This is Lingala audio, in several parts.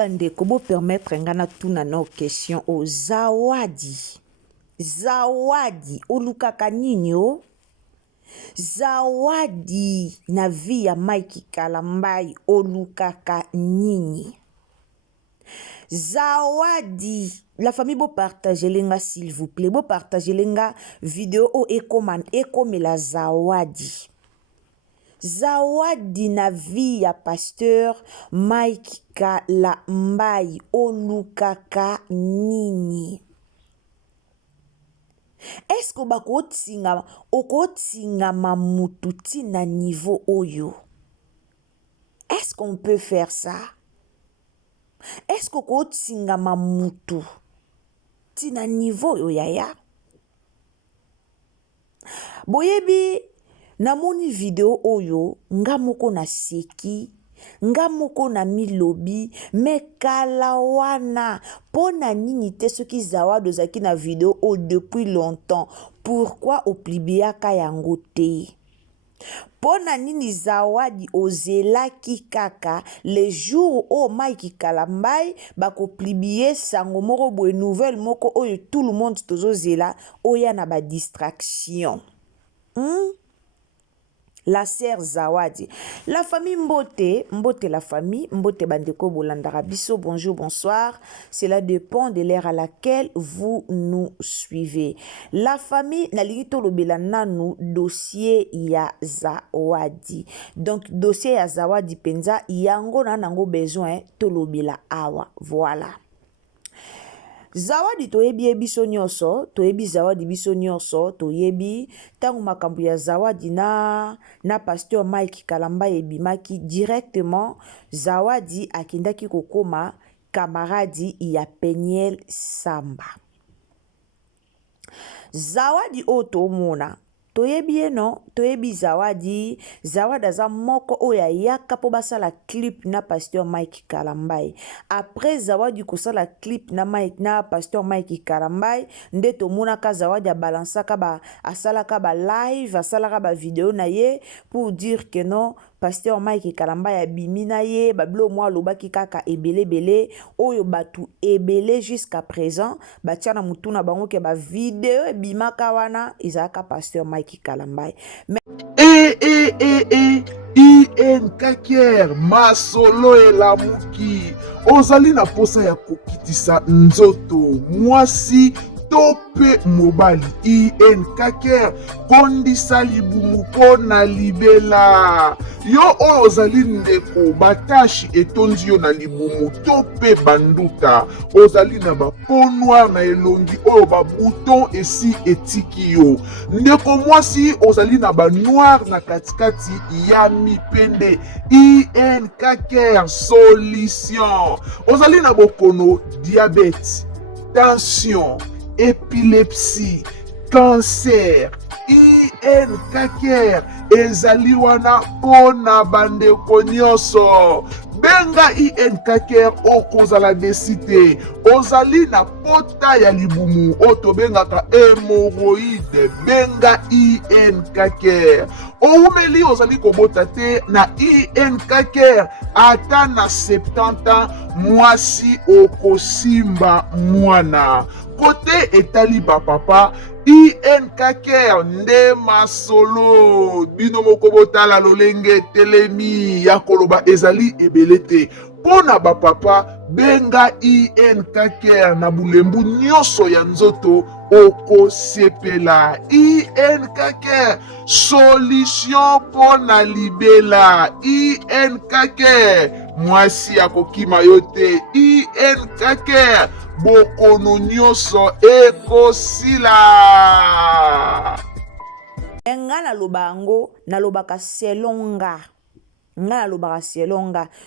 bandeko bo permettre ngana tuna no question o zawadi olukaka nini o zawadi na vie ya Mike Kalambai olukaka nini zawadi la famille bo partager lenga s'il vous plaît bo partager lenga vidéo o ekomela zawadi na vie ya pasteur Mike Kalambai olukaka nini. Est-ce que okotinga mamutu tina niveau oyo? Est-ce qu'on peut faire ça? Est-ce que okotinga mamutu tina niveau oyo yaya? Boyebi namoni video oyo nga moko na seki nga moko na milobi me kala wana pona nini te soki zawadi ozaki na video o depuis longtemps pourquoi oplibiaka yango te pona nini zawadi ozelaki kaka les jours o Mike Kalambai bakoplibie sango moko boye nouvelle moko oyo tout le monde tozozela oya na ba distraction La sœur Zawadi. La famille Mbote la famille, Mbote Bandeko Bolandara Bisso, bonjour, bonsoir. Cela dépend de l'ère à laquelle vous nous suivez. La famille Nalito Lobela Nanu, dossier ya Zawadi. Donc, dossier ya Zawadi Penza, yango nanango besoin, Tolobela Awa. Voilà. Zawadi toyebi biso nyonso, toyebi zawadi biso nyonso, toyebi tangu makambu ya zawadi na pasteur Mike Kalambai ebimaki directement zawadi akindaki kokoma camarade ya Peniel Samba. Zawadi otomona toyebi no toyebi zawadi aza moko oya yaka po basala clip na pasteur Mike Kalambai. Après zawadi kosala clip na pasteur Mike Kalambai nde tomonaka zawadi abalansaka asalaka ba live asalaka ba video na ye pour dire que non pasteur Mike Kalambai abimi na ye bablo mwa lobaki kaka ebele oyo batu ebele jusqu'à présent batiana mutuna bango ke ba video ebimaka wana izaka pasteur Mike Kalambai. IN Kaker masolo elamuki ozali na posa ya kokitisa nzoto mwasi tope mobali IN Kaker kondisa libumu na libela yo oyo ozali ndeko batashi etondi yo na libumu tope banduta ozali na baponwa na elongi oyo babuton esi etiki yo ndeko mwasi ozali na banoir na katikati ya mipende IN Kaker solution ozali na bokono diabete tension épilepsie, cancer, IN Kaker, ezali wana pona bandeko nyonso. Benga IN Kaker okozala desite. Ozali na pota ya libumu oto bengaka hémorroïde. Benga IN Kaker. Oumeli ozali kobota te na IN Kaker ata na 70 ans mwasi okosimba mwana. Côté etali papa IN Kaker nde masolo bino moko botala lolenge telemi ya koloba ezali ebelete pona papa benga IN Kaker na bulembu nyonso ya nzoto okosepela IN Kaker solution pona libela IN Kaker mwasi akokima yote IN Kaker bokono nyonso ekosila. Nga nalobaka selonga.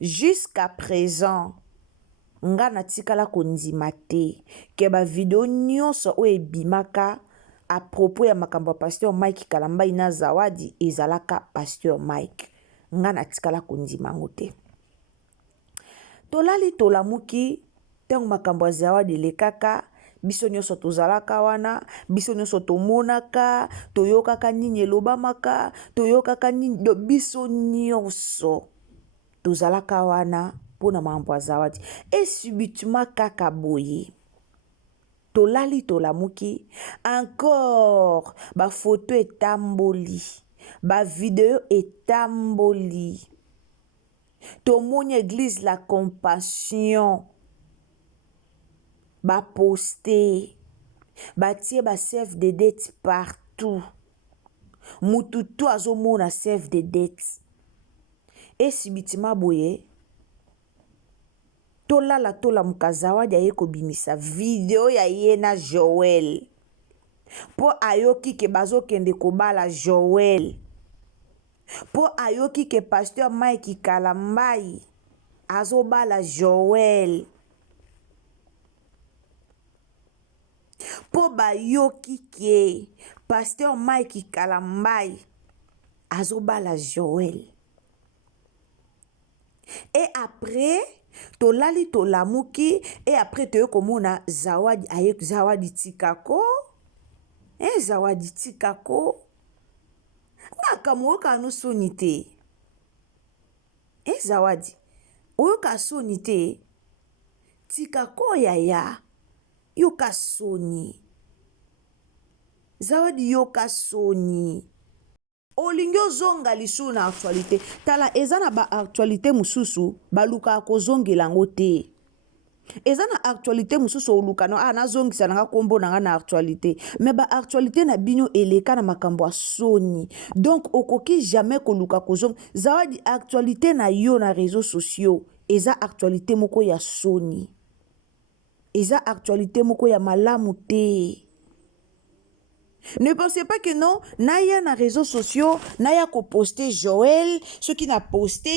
Jusqu'à présent, nga natikala kondima te. Ke ba video nyonso o ebimaka à propos ya makambo ya pasteur Mike Kalambai na zawadi ezalaka pasteur Mike. Nga natikala kondima ngote. Tolali tolamuki tangu makambo ya zawadi lekaka biso nyonso tozalaka wana biso nyonso tomonaka toyokaka nini elobamaka toyokaka nini do biso nyonso tozalaka wana mpona mambo ya zawadi. Et subitement kaka boye tolali tolamuki encore bafoto etamboli, bavideo etamboli, tomoni église la compassion baposte, batie basef de dette partout, mututu azomona sef de dette. Et subitement boye tolala tolamuka zawadi aye kobimisa video ya ye na Joel po ayoki ke bazokende kobala Joel, po ayoki ke pasteur Mike Kalambai azobala Joel, po bayoki ke pasteur Mike Kalambai azobala Joel. Et après tolali tolamuki, et après toyo komona zawadi aye zawadi tikako, zawadi tikako ngaka moyoka no soni te, zawadi oyoka soni te, tikako yaya yoka soni, zawadi yoka soni. Olingi ozonga lisu na actualité, tala eza na ba actualité mususu baluka kozongela ngo te. Eza na actualité mususu oluka no nazongisa nanga kombo nanga na actualité, mais ba actualité na bino eleka na makambo ya soni. Donc okoki jamais koluka kozonga zawadi actualité na yo na réseaux sociaux, eza actualité moko ya soni, eza actualité moko ya malamu te. Ne pensez pas que non, naya na réseaux sociaux, naya ko poster Joel, ce qui n'a posté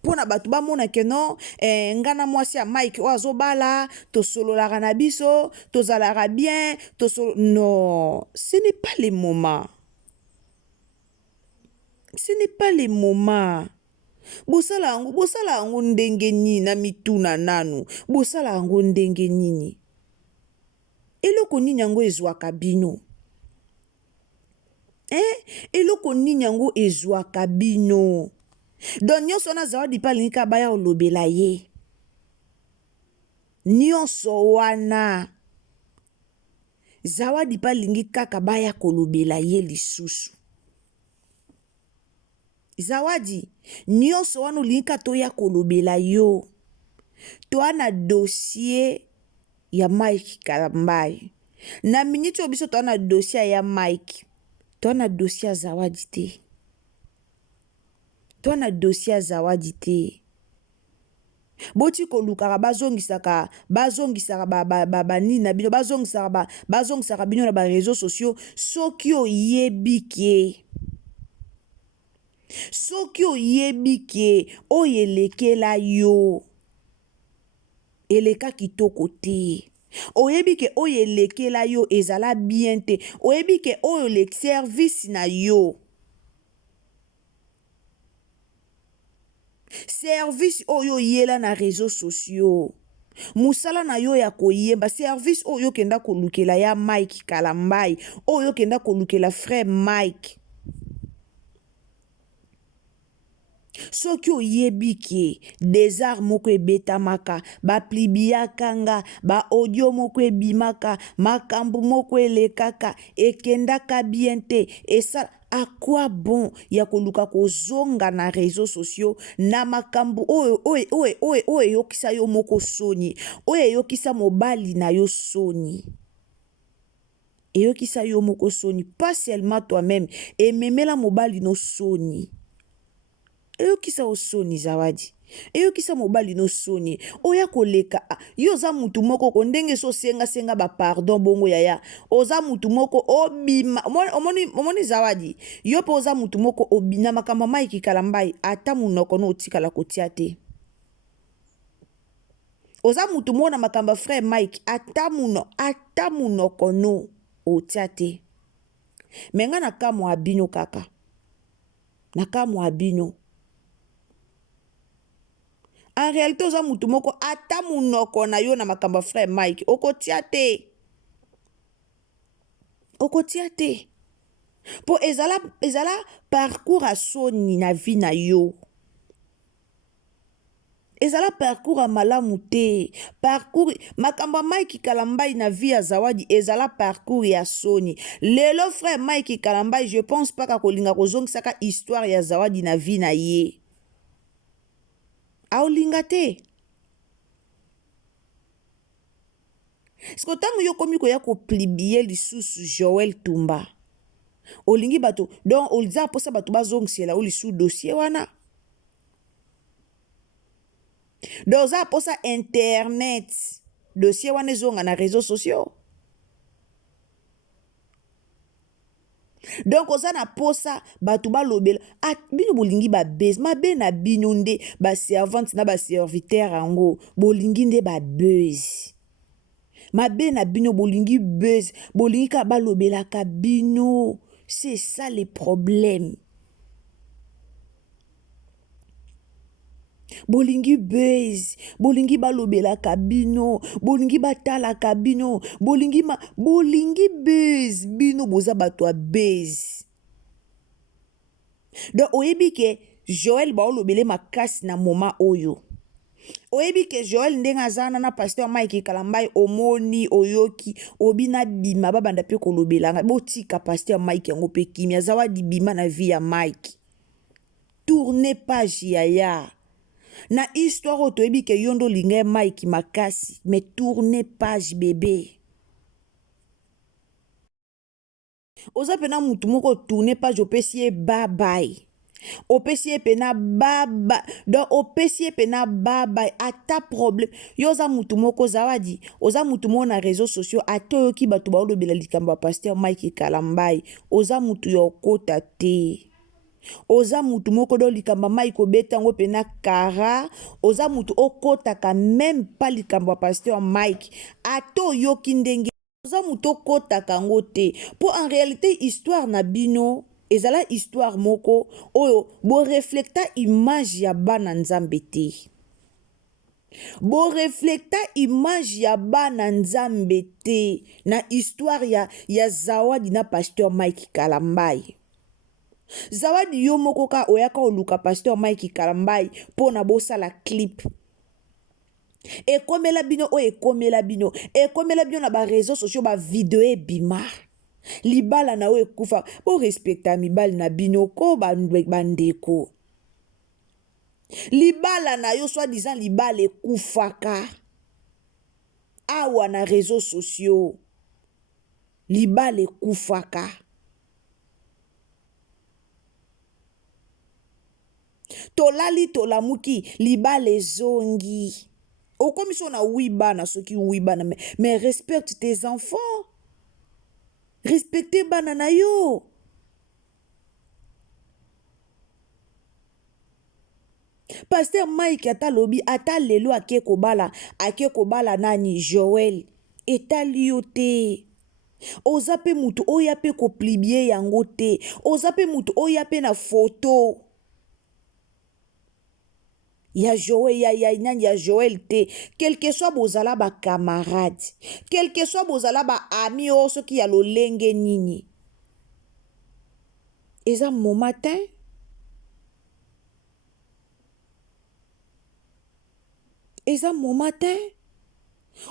pour na batu ba mona que non, ngana mwasi ya Mike oazo bala, to solo la ranabiso, to zalara bien, to solo non, ce n'est pas le moment. Ce n'est pas le moment. Bosala angu ndenge nini na mituna nanu, bosala angu ndenge nini. Eloko nini yango ezwaka bino? Eloko nini yango ezwaka bino? Donc nyonso na zawadi pa lingi ka baya olobela ye. Nyonso wana zawadi pa lingi kaka baya kolobela ye lisusu. Zawadi nyonso wana lingi ka toya kolobela yo. Toa na dossier ya Mike Kalambai. Na minute obiso toa na dossier ya Mike. Toa na dossier zawadi te. Toa na dossier zawadi te. Boti kolukaka bazongisaka nini na bino, bazongisaka bino na ba réseaux sociaux, soki oyebike. Soki oyebike oyelekela yo. Eleka kitoko te. Oyebike oyelekela yo ezala bien te. Oyebike oyo service na yo. Service oyo yela na réseaux sociaux. Musala na yo ya koyemba. Service oyo kenda kolukela ya Mike Kalambai. Oyo kenda kolukela frère Mike. Soki oyebike des arts moko ebetamaka, ba plibiakanga, ba audio moko ebimaka, makambu moko elekaka, ekendaka bien te, esa à quoi bon ya koluka kozonga na réseaux sociaux na makambu oyo yokisa yo moko soni, oyo yokisa mobali na yo soni. Eyokisa yo moko soni, pas seulement toi-même, ememela mobali no soni. Eyokisa osoni zawadi. Eyokisa mobali no soni. Oya koleka. Yo za mutu moko ko ndenge so senga ba pardon bongo yaya. Oza mutu moko obima. Omoni zawadi. Yo po oza mutu moko obina makamba Mike Kalambai. Ata munoko no otikala kotia te. Oza mutu mona makamba frère Mike. Ata munoko no otia te. Menga na kamo abino kaka. Na kamo abino. En réalité, oza mutu moko ata munoko na yo na makamba frère Mike. Okotia te. Okotia te. Po ezala parcours a soni na vie na yo. ezala parcours ya malamu te. Parcours makambo Mike Kalambai na vie ya Zawadi ezala parcours ya soni. Lelo frère Mike Kalambai, je pense pas ka kolinga kozongisaka histoire ya Zawadi na vie na ye. Aolinga te. Siko tango yo komi koya koplibie lisusu Joel Tumba. Olingi bato, donc oliza posa bato bazongisela olisu dossier wana. Donc za posa internet dossier wana zonga na réseaux sociaux. Donc oza na posa bato balobela bino bolingi ba buzz mabe na bino nde ba servante na ba serviteur ango bolingi nde ba buzz. Mabe na bino bolingi buzz bolingi ka balobela ka bino. C'est ça le problème. Bolingi buzz, bolingi balobela kabino, bolingi batala kabino, bolingi buzz, bino boza bato a buzz. Donc oyebi ke Joel ba olobele makasi na moma oyo. Oyebi ke Joel ndenga azana na pasteur Mike Kalambai omoni oyoki obina bima babanda pe kolobelanga botika pasteur Mike yango pe kimia Zawadi bima na vie ya Mike. Tourne page ya. Na histoire otoyebi ke yondo linga Mike makasi mais tourne page bébé. Oza pena mutu moko tourne page opesi bye bye. Opesi pena baba donc opesi pena baba ata problème yoza mutu moko Zawadi oza mutu moko na réseaux sociaux ato ki bato ba olobela likambo ya pasteur Mike Kalambai oza mutu ya okota te. Oza mutu moko do likamba Mike obetango pena kara oza mutu okotaka même pas likambo ya pasteur Mike ato yoki ndenge oza mutu okotaka ngo te. Pour en réalité histoire na bino ezala histoire moko oyo bo reflecta image ya bana nzambe te. Bo reflecta image ya bana nzambe te na histoire ya Zawadi na pasteur Mike Kalambai. Zawadi yo moko ka oyaka oluka pasteur Mike Kalambai pona bosala clip. Ekomela bino o ekomela bino na ba réseaux sociaux ba video ebima. Libala na o ekufa bo respecta mibali na bino ko bandeko. Libala na yo soit disant libala ekufaka. Awa na réseaux sociaux. Libala ekufaka. Tolali tolamuki libala ezongi. Okomiso na wibana soki wibana mais respecte tes enfants. Respectez banana yo. Pasteur Mike atalobi atalelo ake kobala nani Joel etali yo te. Oza pe mutu oya pe koplibie yango te. Oza pe mutu oya pe na photo ya Joel ya Joel te. Quel que soit bozala ba camarade, quel que soit bozala ba ami o soki ya lolenge nini. Eza mon matin. Eza mon matin.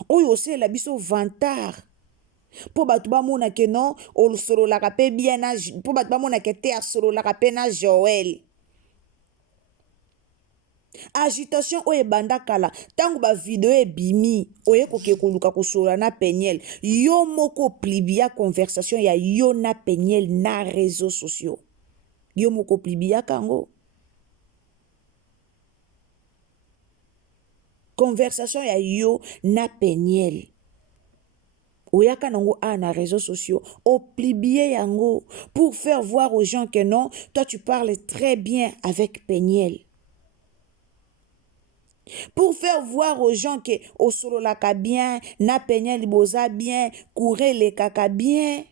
Oyo se la biso vantard. Po batu ba mona ke non o solo la kape bien na po batu ba mona ke te a solo la kape na Joel. Agitation oye banda kala tango ba video ebimi oye koke koluka kosola na Peniel yo moko plibia conversation ya yo na Peniel na réseaux sociaux yo moko plibia kango conversation ya yo na Peniel oyaka nango na réseaux sociaux o plibie yango pour faire voir aux gens que non toi tu parles très bien avec Peniel. Pour faire voir aux gens que au solo la ka bien, na Peniel boza bien, courir les kaka bien.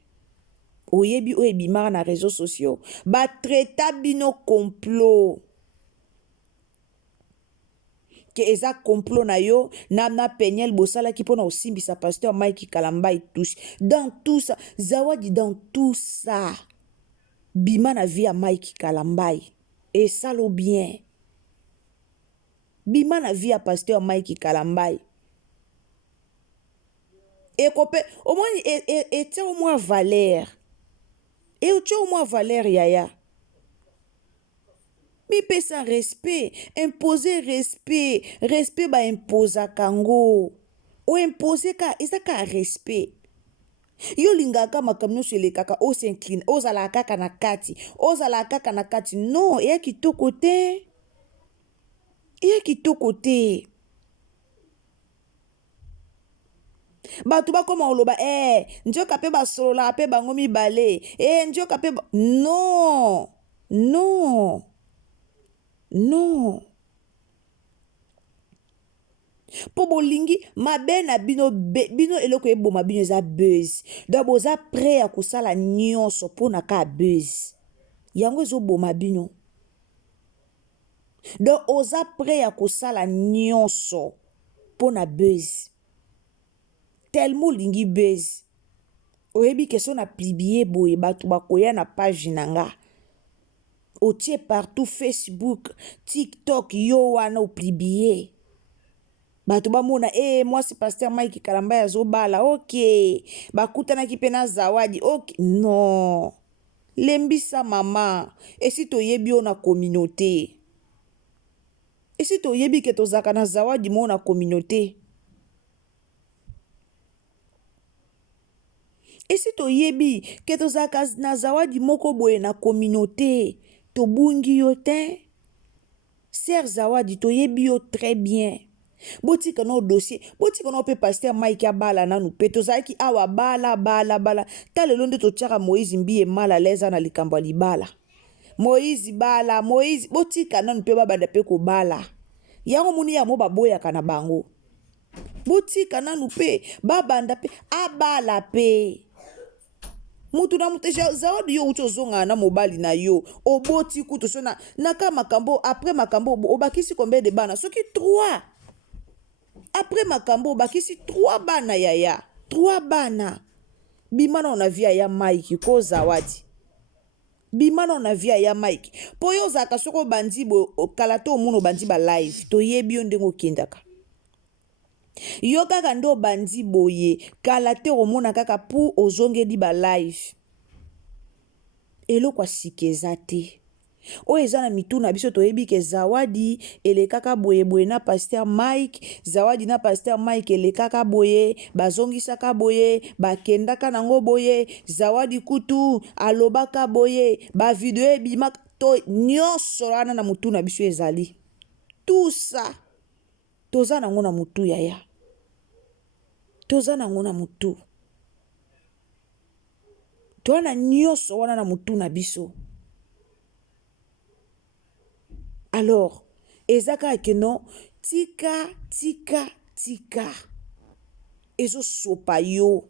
Oyebi mara na réseaux sociaux. Ba treta bino complot. Que eza complot na yo, na Peniel bosala ki pona osimbi sa pasteur Mike Kalambai touche. Dans tout ça, Zawadi dans tout ça. Bima na vie à Mike Kalambai. Et ça lo bien. bima na vie ya pasteur Mike Kalambai ekope au moins etie au moins valeur etie au moins valeur yaya mipesa respect imposer respect baimpozaka ngo oimpose ka eza ka respect yo lingaka makambo nyonso elekaka osincline ozalaka kaka na kati non eya kitoko te bato bakoma oloba nzoka mpe basololaka mpe bango mibale nzoka mpe non mpo bolingi mabe na bino eloko eboma bino eza buzz donc boza prêt ya kosala nyonso mpona ka buzz yango ezoboma bino donc oza prêt ya kosala nyonso mpona buzz tellement olingi buzz oyebi keso na publie boye bato bakoya na page na nga otie partout Facebook TikTok yo wana opublie bato bamona mwasi pasteur Mike Kalambai azobala ok bakutanaki mpe na zawadi ok non lembisa mama esi toyebi yo na communauté esi toyebi ke tozalaka na zawadi mo na communauté esi toyebi ke tozalaka na zawadi moko boye na communauté tobungi yo te ser zawadi toyebi yo très bien botika no dossier botika no pe pasteur Mike abala nanu pe tozalaki awa bala ta lelo nde totiaka Moïse Mbiye mala leza na likambo ya libala Moïse botika nanu pe babanda pe kobala yango muni ya mo baboyaka na bango botika nanu pe babanda pe abala pe mutu na mutu zawadi yo uti ozonga na mobali na yo oboti kutu so na ka makambo après makambo obakisi combien de bana soki 3 après makambo obakisi 3 bana yaya 3 bana bimana na via ya Mike ko zawadi bimana na via ya Mike po yo zaka soko bandi bo kalato muno bandi ba live toyebi yo ndengo kendaka yo kaka ndo bandi boye kala te omona kaka pour ozongeli ba live eloko asikeza te oyo eza na mitu na biso toyebi ke zawadi elekaka boye na pasteur Mike zawadi na pasteur Mike elekaka boye bazongisaka boye bakendaka nango boye zawadi kutu alobaka boye ba video ebimaka to nyonso wana na mutu na biso ezali tout ça toza nango na mutu yaya toza nango na mutu toana nyonso wana na mutu na biso alors ezaka ke non tika ezosopa yo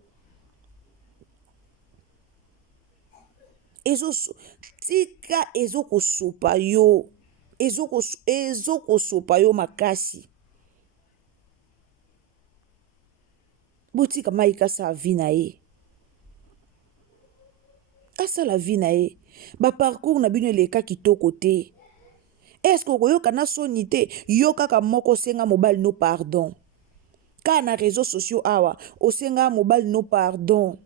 tika ezokosopa yo ezokosopa yo makasi botika Mike asala vi na ye asala vi na ye baparcours na bino eleka kitoko te est-ce que okoyoka na soni te yo kaka moko osenga mobali no pardon ka na réseaux sociaux awa osenga mobali no pardon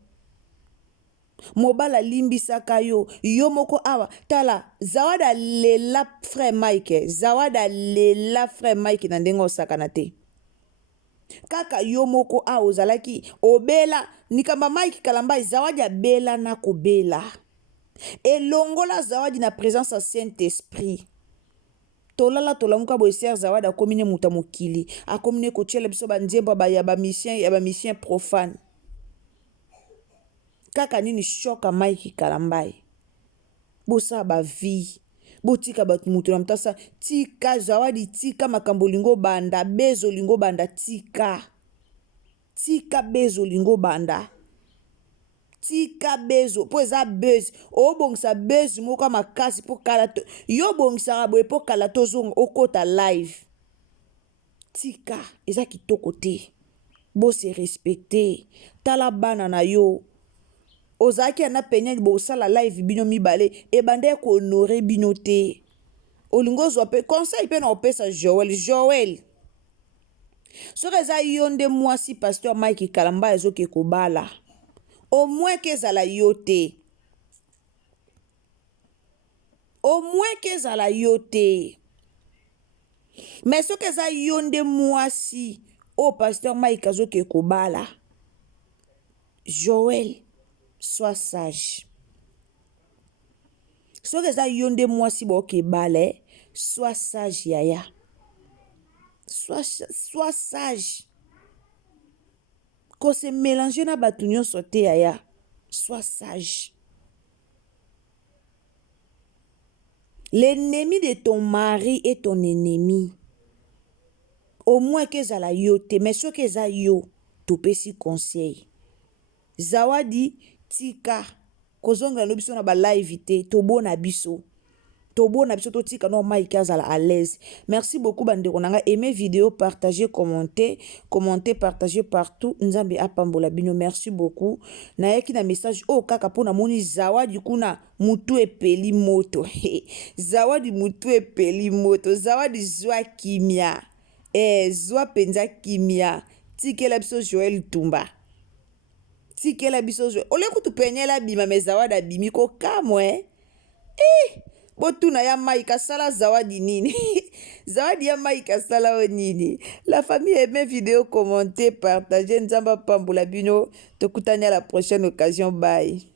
mobali alimbisaka yo moko awa tala zawadi alela frère Mike na ndenge osakana te kaka yo moko awa ozalaki obela nikamba Mike Kalambai zawadi abela na kobela elongola zawadi na présence ya Saint-Esprit tolala tolamuka boye ser zawadi akomine muta mokili akomine kotiela biso banzembo ya bamisien profane kaka nini shoka Mike Kalambai bosa bavi botika bato mutu na mutasa tika zawadi tika makambo lingo banda bezo lingo banda tika bezo lingo banda tika bezo po eza buzz obongisa buzz moko makasi po kala yo bongisaka boye po kala tozonga okota live tika eza kitoko te bose respecte tala bana na yo ozalaki ana penya bosala live bino mibale ebande kohonore bino te olingi ozwa mpe conseil mpe na opesa Joel soki eza yo nde mwasi pasteur Mike Kalamba ezoke kobala au moins ke ezala yo te mais soki eza yo nde mwasi o pasteur Mike azoke kobala Joel sois sage soki eza yo nde mwasi boke bale sois sage yaya sois sage ko se mélanger na bato nyonso te yaya sois sage. L'ennemi de ton mari est ton ennemi. Au moins que ezala yo te, mais soki eza yo topesi conseil. Zawadi tika kozonga no biso na ba live te tobona biso totika no Mike azala à l'aise. Merci beaucoup bandeko nanga, aimez vidéo, partagez, commentez, partagez partout. Nzambe apambola bino. Merci beaucoup. Na yaki na message kaka pona moni zawadi kuna mutu epeli moto. Zawadi mutu epeli moto. Zawadi zwa kimia. Zwa penza kimia. Tikela biso Joel Tumba. Tikela biso Joel. Ole kutu penyela bima me zawadi bimi ko kamwe. Botuna ya Mike sala zawadi nini? Zawadi ya Mike sala nini? La famille aimez vidéo, commentez, partagez. Nzamba pambola bino. Tokutani à la prochaine occasion. Bye.